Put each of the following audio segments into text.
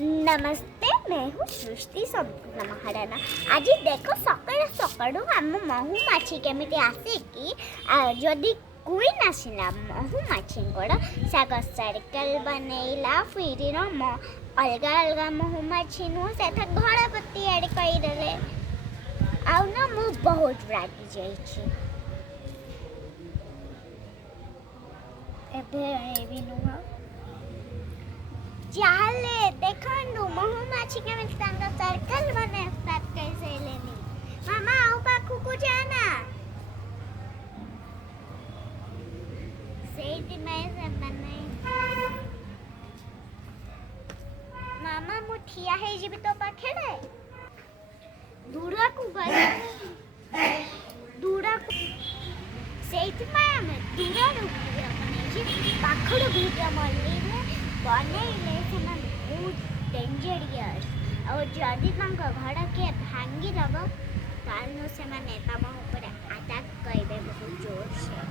नमस्ते, मैं हूँ सृष्टि संपूर्ण महाराणा। आज देखो सकाळ सकाळू आम महुमाछी केमिति आसे कि जदि क्वीन आसला महुमाछींकर साग सर्कल बनैला फिर अलग अलग महुमाछी नु से घर पत्ती ऐड करदेले आउ ना मु बहुत रागी जाइछि एबे नुहा चाले देखंडु महुमाछी के में सर्कल बने स्टार्ट कैसे लेनी मामा आओ पाखु को जाना सेट में से बने मामा मुठिया है जी तो पाखेड़े दूरा को गए दूरा को सेट में दूरा रुकिया बने जी पाखड़ वीडियो मल्ली बनैले बहुत डेंजरियस और जदि घर के भांगी दब तानु से तम ऊपर अटैक करे बहुत जोर से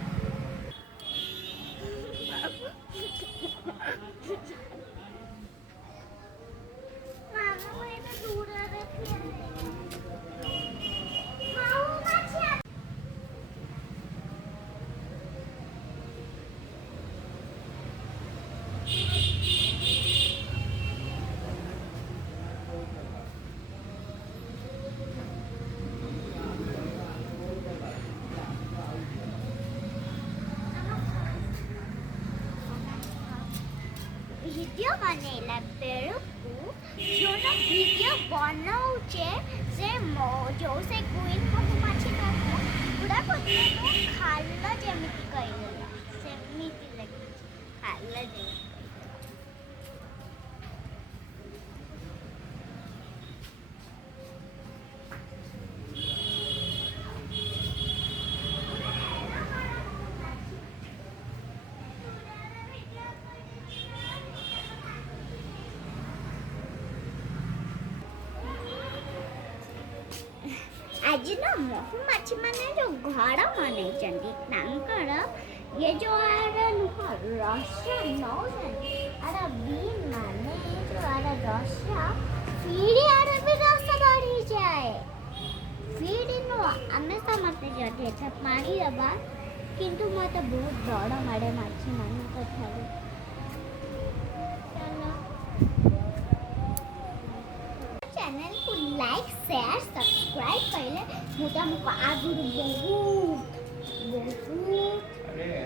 वीडियो बनेला बेलकू जो ना वीडियो बनाउचे से जो से क्वीन महुमाछी का पूरा पत्ते को खाल्ला जेमिति कइला सेमिति लगी खाल्ला जे आज ना महुमाछी माने जो घर बने ये जो रस्सा बीन माने जो रस्सा फिर भी रस्सा बढ़ी जाए फिर आमे समझते जदि पानी दबा किंतु मत बहुत डर मारे माछी मान कथारे चैनल को लाइक शेयर सब्सक्राइब पहले मुझे आगुर बहुत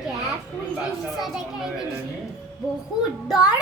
केयरफुल जिनस देखाइबी बहुत डर